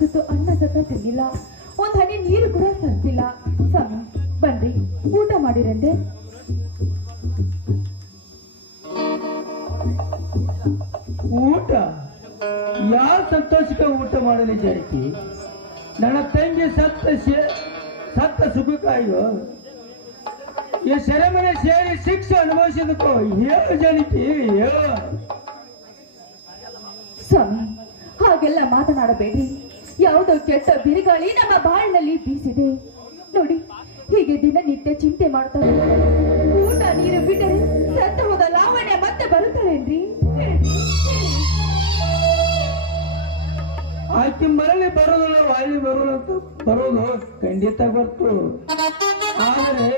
ತುತ್ತು ಅನ್ನ ಸತ್ತ ತಿಂದಿಲ್ಲ, ಒಂದ್ ಹನಿ ನೀರು ಕೂಡ ತಂದಿಲ್ಲ. ಸ್ವಾಮಿ ಬನ್ರಿ, ಊಟ ಮಾಡಿರಂದೆ. ಊಟ ಯಾರ ಸಂತೋಷಕ್ಕೆ ಊಟ ಮಾಡಲಿ ಜಾನಕಿ? ನನ್ನ ತಂಗಿ ಸತ್ತ ಸುಖಕ್ಕಾಯೋ ಈ ಸೆರೆಮನೆ ಸೇರಿ ಶಿಕ್ಷೆ ಅನುಭವಿಸಿದಕ್ಕೋ ಹೇಳು ಜಾನಕಿ, ಹೇಳು. ಸ್ವಾಮಿ ಹಾಗೆಲ್ಲ ಮಾತನಾಡಬೇಡಿ. ಯಾವುದೋ ಕೆಟ್ಟ ಬಿರುಗಾಳಿ ನಮ್ಮ ಬಾಳಿನಲ್ಲಿ ಬೀಸಿದೆ ನೋಡಿ. ಹೀಗೆ ದಿನನಿತ್ಯ ಚಿಂತೆ ಮಾಡ್ತಾರೆ. ಊಟ ನೀರು ಬಿಟ್ಟರೆ ಸತ್ತ ಹೋದ ಲಾವಣ್ಯ ಮತ್ತೆ ಬರುತ್ತಾರೇನ್ರಿ? ಆಕೆ ಮರಳಿ ಬರೋದಲ್ಲ, ವಾಳಿ ಬರೋದಂತ ಬರೋದು ಖಂಡಿತ ಬರ್ತು. ಆದರೆ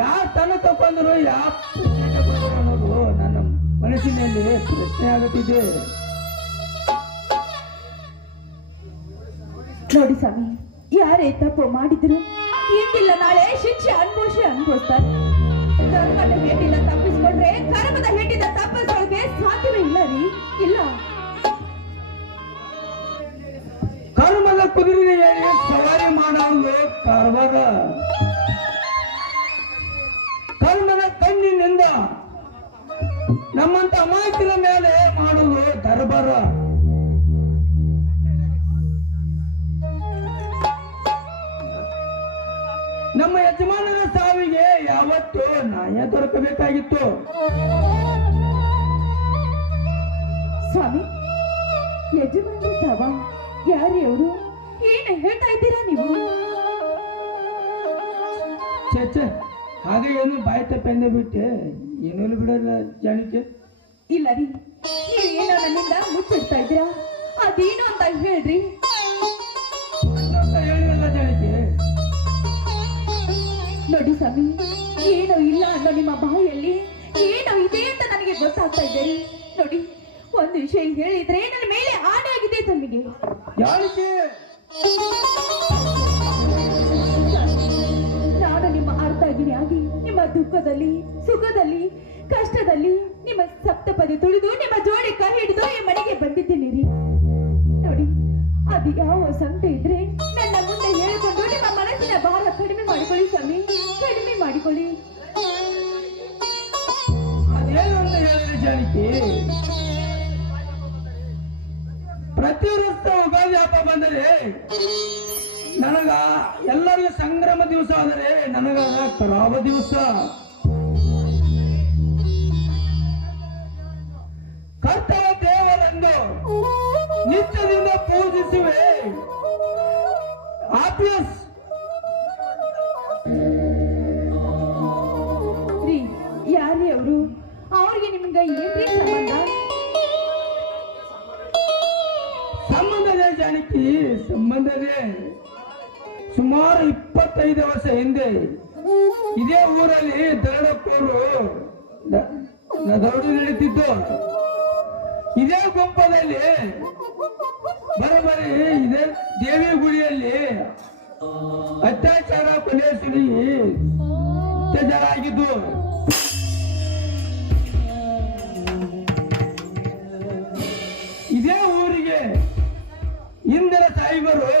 ಯಾವ ತನ ತಕೊಂಡ್ರು ಯಾವ ಅನ್ನೋದು ನನ್ನ ಮನಸ್ಸಿನಲ್ಲಿ ಪ್ರಶ್ನೆ ಆಗುತ್ತಿದೆ. ನೋಡಿ ಸ್ವಾಮಿ, ಯಾರೇ ತಪ್ಪು ಮಾಡಿದ್ರು ಇಂದಿಲ್ಲ ನಾಳೆ ಶಿಕ್ಷೆ ಅನುಭವಿಸ್ತಾರೆ. ಧರ್ಮದ ಹೇಟಿಂದ ತಪ್ಪಿಸ್ಕೊಂಡ್ರೆ ಕರ್ಮದ ಹೇಟಿಂದ ತಪ್ಪಿಸೋಕೆ ಸಾಧ್ಯವೇ ಇಲ್ಲ ರೀ, ಇಲ್ಲ. ಕರ್ಮದ ಕುದುರೆಗೆ ಸವಾರಿ ಮಾಡೋದು ಕಾರ್ಬಾರ. ಕರ್ಮದ ಕಣ್ಣಿನಿಂದ ನಮ್ಮಂತ ಅಮಾಯಕರ ಮೇಲೆ ಮಾಡುವುದು ದರ್ಬಾರ. ನಮ್ಮ ಯಜಮಾನನ ಸಾವಿಗೆ ಯಾವತ್ತು ನ್ಯಾಯ ದೊರಕಬೇಕಾಗಿತ್ತು. ಸ್ವಾಮಿ ಯಜಮಾನ ಸಾವ ಯಾರೇ ಅವರು? ಏನು ಹೇಳ್ತಾ ಇದ್ದೀರಾ ನೀವು? ಚೆ ಹಾಗೆ ಏನು ಬಾಯಿ ತಪ್ಪೆಂದೇ ಬಿಟ್ಟೆ, ಏನೂ ಬಿಡಲ್ಲ ಜಾಣಿಕೆ. ಇಲ್ಲ ರೀ, ನೀವು ಏನೋ ನನ್ನಿಂದ ಮುಚ್ಚಿಡ್ತಾ ಇದ್ದೀರಾ, ಅದೇನು ಅಂತ ಹೇಳ್ರಿ. ಹೇಳಿಲ್ಲ ಜಾಣಿಕೆ. ನೋಡಿ ಸ್ವಾಮಿ, ಏನೋ ಇಲ್ಲ ಅನ್ನೋ ನಿಮ್ಮ ಬಾಯಲ್ಲಿ ಏನೋ ಇದೆ ಅಂತ ನನಗೆ ಗೊತ್ತಾಗ್ತಾ ಇದ್ದೀರಿ. ನೋಡಿ, ಒಂದು ವಿಷಯ ಹೇಳಿದ್ರೆ ನನ್ನ ಮೇಲೆ ಆನೆ ಆಗಿದೆ ತಮಗೆ. ಜಾಣಿಕೆ, ನಾನು ನಿಮ್ಮ ಅರ್ಧಾಗಿನಿಯಾಗಿ ನಿಮ್ಮ ದುಃಖದಲ್ಲಿ ಸುಖದಲ್ಲಿ ಕಷ್ಟದಲ್ಲಿ ನಿಮ್ಮ ಸಪ್ತಪದಿ ತುಳಿದು ನಿಮ್ಮ ಜೋಡಿ ಕೈ ಹಿಡಿದು ಈ ಮನೆಗೆ ಬಂದಿದ್ದೀನಿ ರೀ. ನೋಡಿ, ಅದು ಯಾವ ಸಂಕಟ ಇದ್ರೆ ನನ್ನ ಮುಂದೆ ಹೇಳಿಕೊಂಡು ನಿಮ್ಮ ಮನಸ್ಸಿನ ಭಾರ ಕಡಿಮೆ ಮಾಡಿಕೊಳ್ಳಿ ಸ್ವಾಮಿ, ಕಡಿಮೆ ಮಾಡಿಕೊಳ್ಳಿ. ಅದೇನು ಅಂತ ಹೇಳಿದ್ರೆ ಜಾಣಿಕೆ, ಪ್ರತಿ ವರ್ಷ ಉಗಾದಿ ಹಬ್ಬ ಬಂದರೆ ನನಗ ಎಲ್ಲರಿಗೂ ಸಂಗ್ರಾಮ ದಿವಸ ಆದರೆ ನನಗ ಕರಾವ ದಿವಸ. ಕರ್ತವ್ಯ ದೇವರೆಂದು ನಿತ್ಯದಿಂದ ಪೂಜಿಸುವೆ. ಆಬ್ವಿಯಸ್ ರೀ, ಯಾರೇ ಅವರು? ಅವ್ರಿಗೆ ನಿಮ್ಗೆ ಏನ್ರಿ ಸಂಬಂಧ? ಸಂಬಂಧನೇ ಜಾನಕಿ, ಸಂಬಂಧನೇ. ಸುಮಾರು 25 ವರ್ಷ ಹಿಂದೆ ಇದೇ ಊರಲ್ಲಿ ದರಡಕ್ಕೂರು ದೌಡು ನಡೀತಿದ್ದು. ಇದೇ ಗುಂಪದಲ್ಲಿ ಬರೋಬರಿ ಇದೇ ದೇವಿ ಗುಡಿಯಲ್ಲಿ ಅತ್ಯಾಚಾರ ಕೊಲೆಸುಡಿ ಅತ್ಯಾಚಾರ ಆಗಿದ್ದು. ಇದೇ ಊರಿಗೆ ಇಂದಿನ ಸಾಯಿಬರು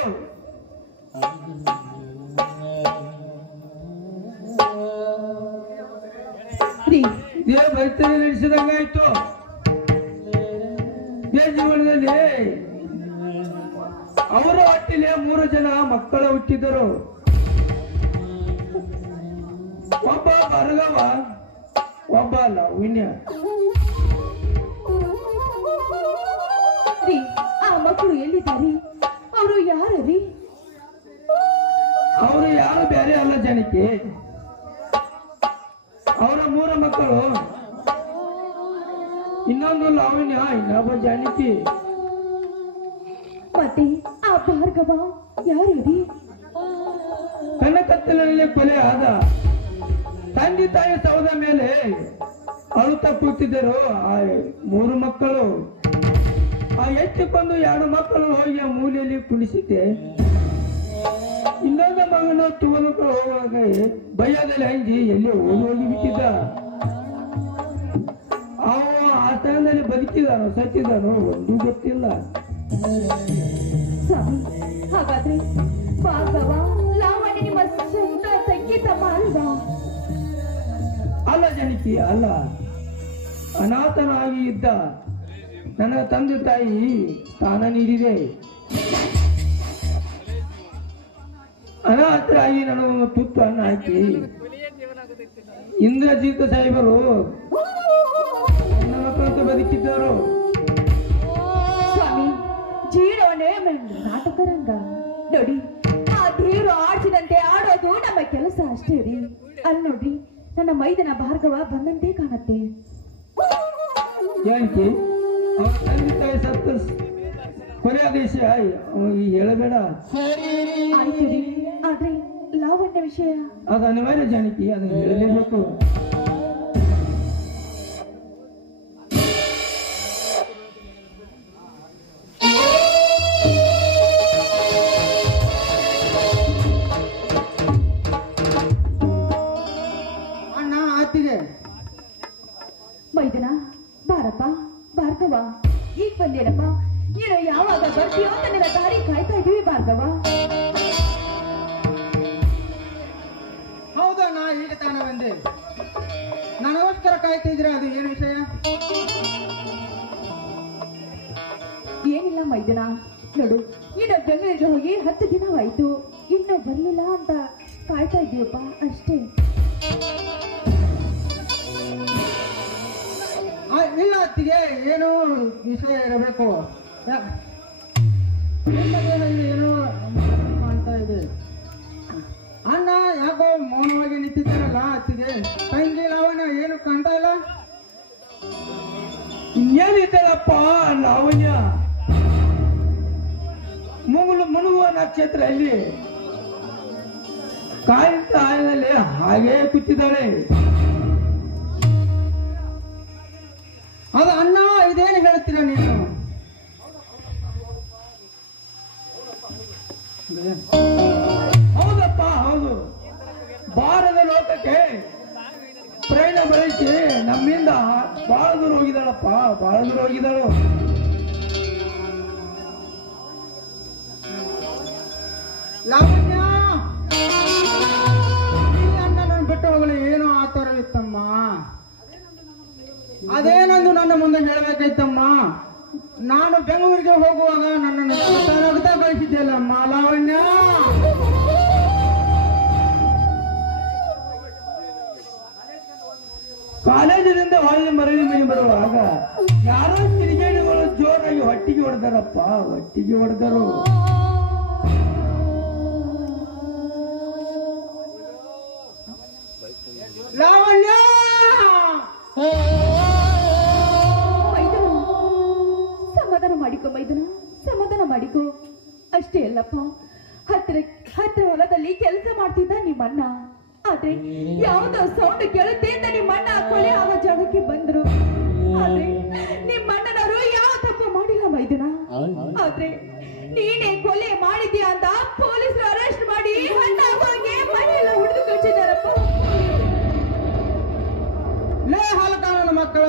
ಇದೇ ಬರ್ತನೆ ನಡೆಸಿದಂಗಾಯ್ತು. ಇದೇ ಜೀವನದಲ್ಲಿ ಅವರ ಹೊಟ್ಟಿಲೆ 3 ಜನ ಮಕ್ಕಳ ಹುಟ್ಟಿದರು. ಒಬ್ಬ ಭಾರ್ಗವ, ಒಬ್ಬ ಲಾವಣ್ಯ. ಆ ಮಕ್ಕಳು ಎಲ್ಲಿದ್ದಾರೆ? ಅವರು ಯಾರು ರೀ? ಅವರು ಯಾರು ಬೇರೆ ಅಲ್ಲ ಜಾನಕಿ, ಅವರ 3 ಮಕ್ಕಳು. ಇನ್ನೊಂದು ಲಾವಣ್ಯ, ಇನ್ನೊಬ್ಬ ಜಾನಕಿ. ಮತ್ತೆ ಆ ಭಾರ್ಗವ ಯಾರು ರೀ? ಕನ್ನಕತ್ತಲಿನಲ್ಲಿ ಕೊಲೆ ಆದ. ತಂದೆ ತಾಯಿ ಸೌದ ಮೇಲೆ ಅಳುತ್ತಾ ಕೂತಿದ್ದರು ಆ 3 ಮಕ್ಕಳು. ಆ ಎತ್ತಿಕೊಂಡು 2 ಮಕ್ಕಳು ಹೋಗಿ ಆ ಮೂಲೆಯಲ್ಲಿ ಕುಣಿಸಿದ್ದೆ. ಇನ್ನೊಂದು ಮಗನು ತಗೊಂಡು ಹೋಗುವಾಗ ಭಯದಲ್ಲಿ ಅಂಜಿ ಎಲ್ಲಿ ಹೋಗಿ ಬಿಟ್ಟಿದ್ದ. ಅವ ಆ ಸ್ಥಳದಲ್ಲಿ ಬದುಕಿದಾನೋ ಸತ್ತಿದಾನೋ ಒಂದು ಗೊತ್ತಿಲ್ಲ. ಸ್ವಾಮಿ, ಹಾಗಾದ್ರೆ ಭಾರ್ಗವ ಲಾವಣ್ಯ ನಿಮ್ಮ ಸ್ವಂತ ತಂಗಿ ತಮ್ಮ ಅಲ್ವಾ? ಅಲ್ಲ ಜನಕಿ, ಅಲ್ಲ. ಅನಾಥನಾಗಿ ಇದ್ದ ನನ್ನ ತಂದೆ ತಾಯಿ ಸ್ಥಾನ ನೀಡಿದೆ. ಅನಾಥರಾಗಿ ನನಗೊಂದು ತುತ್ತು ಅನ್ನ ಹಾಕಿ ಇಂದ್ರಜಿತ್ ಸಾಹೇಬರು ನನ್ನ ಮಕ್ಕಳಂತ ಬದುಕಿದ್ದವರು. ಸ್ವಾಮಿ, ಜೀರೋನೇ ನಾಟಕರಂಗ ನೋಡಿ. ಆ ದೇವರು ಆಡಿಸಿದಂತೆ ಆಡೋದು ನಮ್ಮ ಕೆಲಸ ಅಷ್ಟೇ ರೀ. ಅಲ್ಲಿ ನೋಡ್ರಿ, ನನ್ನ ಮೈದನ ಭಾರ್ಗವ ಬಂದಂತೆ ಕಾಣತ್ತೆ. ಏನಕ್ಕೆ ಅವರ ತಂದೆ ತಾಯಿ ಸತ್ತ ಕೊನೆ ಆದೇಶ ಹೇಳಬೇಡ. ಆಯ್ತು ರೀ, ಆದ್ರೆ ಲಾವಣ್ಯ ವಿಷಯ ಅದು ಅನಿವಾರ್ಯ ಜಾನಕಿ, ಅದನ್ನು ಹೇಳಲೇಬೇಕು. ಅಣ್ಣ ಆತಿಗೆ ಮೈದನ ಬಾರಪ್ಪ, ಭಾರ್ಗವ ಈಗ ಬಂದೇನಪ್ಪ. ನೀನು ಯಾವಾಗ ಬರ್ತೀಯೋ ಅಂತ ನಿನ್ನ ದಾರಿ ಕಾಯ್ತಾ ಇದೀವಿ ಭಾರ್ಗವ. ಹೌದಣ್ಣ, ಈಗ ತಾನೇ ಬಂದೆ. ನನಗೋಸ್ಕರ ಕಾಯ್ತಿದ್ರೆ ಅದು ಏನು ವಿಷಯ? ಏನಿಲ್ಲ ಮೈದನ, ನೋಡು, ನೀನು ಬೆಂಗಳೂರಿಗೆ ಹೋಗಿ 10 ದಿನವಾಯ್ತು, ಇನ್ನೂ ಬರ್ಲಿಲ್ಲ ಅಂತ ಕಾಯ್ತಾ ಇದೀವಪ್ಪ ಅಷ್ಟೇ. ಇಲ್ಲ ಅತ್ತಿಗೆ, ಏನು ವಿಷಯ ಇರಬೇಕು. ನಿಮ್ಮದೇನಲ್ಲಿ ಏನೋ ಕಾಣ್ತಾ ಇದೆ. ಅಣ್ಣ ಯಾಕೋ ಮೌನವಾಗಿ ನಿಂತಿದ್ದಾರಲ್ಲ ಅತ್ತಿಗೆ. ತಂಗಿ ಲಾವಣ್ಯ ಏನು ಕಾಣ್ತಾ ಇಲ್ಲ. ಇನ್ನೇನಿದ್ದಲ್ಲಪ್ಪ ಲಾವಣ್ಯ ಮುನುಗುವ ನಕ್ಷತ್ರ ಅಲ್ಲಿ ಕಾಯಿಂದ ಆಯದಲ್ಲಿ ಹಾಗೇ ಕೂತಿದ್ದಾಳೆ. ಅದು ಅಣ್ಣ, ಇದೇನು ಹೇಳ್ತೀರ ನೀನು? ಹೌದಪ್ಪ, ಹೌದು. ಭಾರತ ಲೋಕಕ್ಕೆ ಪ್ರಯಾಣ ಬೆಳೆಸಿ ನಮ್ಮಿಂದ ಬಹಳ ದೂರ ಹೋಗಿದ್ದಾಳಪ್ಪ, ಬಹಳ ದೂರ ಹೋಗಿದ್ದಾಳು. ಲಾವಣ್ಯ, ಈ ಅಣ್ಣನ ಬಿಟ್ಟು ಹೋಗಲು ಏನೋ ಆತರವಿತ್ತಮ್ಮ. ಅದೇನಂದು ನನ್ನ ಮುಂದೆ ಹೇಳಬೇಕಾಯ್ತಮ್ಮ. ನಾನು ಬೆಂಗಳೂರಿಗೆ ಹೋಗುವಾಗ ನನ್ನನ್ನು ನಗುತ್ತಾ ಕಳಿಸಿದ್ದೆಲ್ಲಮ್ಮ ಲಾವಣ್ಯ. ಕಾಲೇಜಿನಿಂದ ಹೊಳ್ಳಿ ಮರಳಿ ಮನೆ ಬರುವಾಗ ಯಾರೋ ಕಿರಿಗೇಡಿಗಳು ಜೋರಾಗಿ ಹೊಟ್ಟಿಗೆ ಹೊಡೆದಾರಪ್ಪ, ಹೊಟ್ಟಿಗೆ ಹೊಡೆದರು. ಲಾವಣ್ಯ, ಮೈದನ, ಸಮಾಧಾನ ಮಾಡಿಕೊ ಮೈದನ, ಸಮಾಧಾನ ಮಾಡಿಕೊ. ಅಷ್ಟೇ ಅಲ್ಲಪ್ಪ, ಹತ್ರ ಹೊಲದಲ್ಲಿ ಕೆಲಸ ಮಾಡ್ತಿದ್ದ ನಿಮ್ಮಣ್ಣ. ಆದ್ರೆ ಯಾವ್ದೋ ಸೌಂಡ್ ಕೇಳುತ್ತೆ ಅಂತ ನಿಮ್ಮಣ್ಣ ಕೊಲೆ ಆಗೋ ಜಾಗಕ್ಕೆ ಬಂದ್ರು. ಆದ್ರೆ ನಿಮ್ಮಣ್ಣನವರು ಯಾವ ತಪ್ಪು ಮಾಡಿಲ್ಲ ಮೈದನ. ಆದ್ರೆ ನೀನೇ ಕೊಲೆ ಮಾಡಿದ್ಯಾ ಅಂತ ಪೊಲೀಸರು ಅರೆಸ್ಟ್ ಮಾಡಿ ಹಣ್ಣ ಆಗೋಂಗೆ ಮನೆಯೆಲ್ಲ ಹುಡುಗ ಕಚ್ಚಿದಾರಪ್ಪ. ಲೇ ಹಲಕಾರನ ಮಕ್ಕಳ,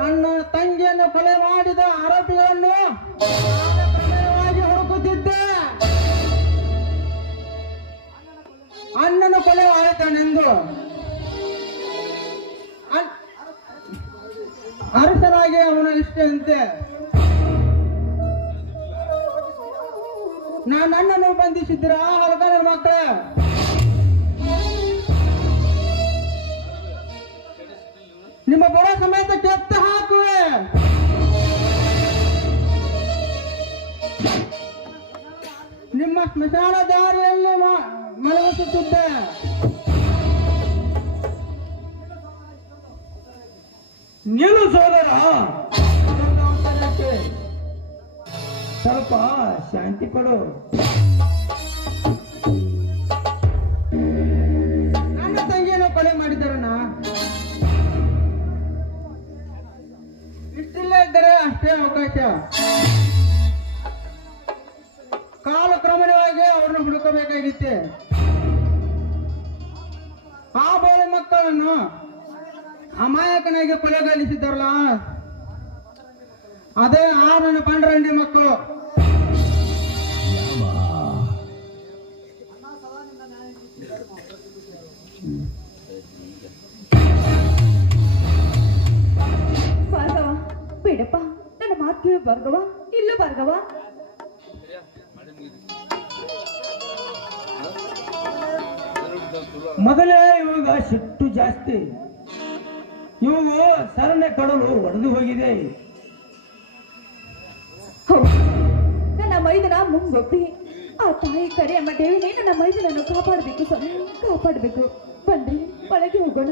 ನನ್ನ ತಂಗಿಯನ್ನು ಕೊಲೆ ಮಾಡಿದ ಆರೋಪಿಗಳನ್ನು ಕ್ರಮೇಣವಾಗಿ ಹುಡುಕುತ್ತಿದ್ದೆ. ಅಣ್ಣನ ಕೊಲೆ ಆಯಿತಾನೆಂದು ಅರಸನಾಗಿ ಅವನ ಇಷ್ಟಂತೆ ನನ್ನನ್ನು ಬಂಧಿಸಿದ್ರ ಹಲಕಾರನ ಮಕ್ಕಳ. ನಿಮ್ಮ ಬಡ ಸಮೇತ ಕೆತ್ತ ಹಾಕುವೆ. ನಿಮ್ಮ ಸ್ಮಶಾನ ದಾರಿಯಲ್ಲಿ ಮಲಗಿಸುತ್ತಿದ್ದೆ. ನಿಲ್ಲು ಸೋದರ, ಸ್ವಲ್ಪ ಶಾಂತಿ ಪಡು. ನನ್ನ ತಂಗಿಯನ್ನು ಕೊಲೆ ಮಾಡಿದಾರಣ್ಣ. ಇಷ್ಟಿಲ್ಲ ಇದ್ದರೆ ಅಷ್ಟೇ ಅವಕಾಶ. ಕಾಲಕ್ರಮವಾಗಿ ಅವ್ರನ್ನ ಹುಡುಕಬೇಕಾಗಿತ್ತೆ. ಆ ಬೋಳಿ ಮಕ್ಕಳನ್ನು ಅಮಾಯಕನಾಗಿ ಕೊಲೆಗಾಲಿಸಿದಾರಲ್ಲ, ಅದೇ ಆ ನನ್ನ ಪಾಂಡ್ರಂಡಿ ಮಕ್ಕಳು. ಭಾರ್ಗವ ಬೇಡಪ್ಪ, ನನ್ನ ಮಾತು ಕೇಳು ಭಾರ್ಗವ. ಇಲ್ಲ ಭಾರ್ಗವ, ಮೊದಲೇ ಇವಾಗ ಸಿಟ್ಟು ಜಾಸ್ತಿ. ಇವು ಸರನೆ ಕಡಲು ಒಡೆದು ಹೋಗಿದೆ. ಹೌದು, ನನ್ನ ಮೈದನ ಮುಂಗೊಪ್ಪಿ ಆ ತಾಯಿ ಕರಿಯಮ್ಮ ದೇವಿನೇ ನನ್ನ ಮೈದನನ್ನು ಕಾಪಾಡಬೇಕು ಸ್ವಾಮಿ, ಕಾಪಾಡಬೇಕು. ಬನ್ರಿ ಒಳಗೆ ಹೋಗೋಣ.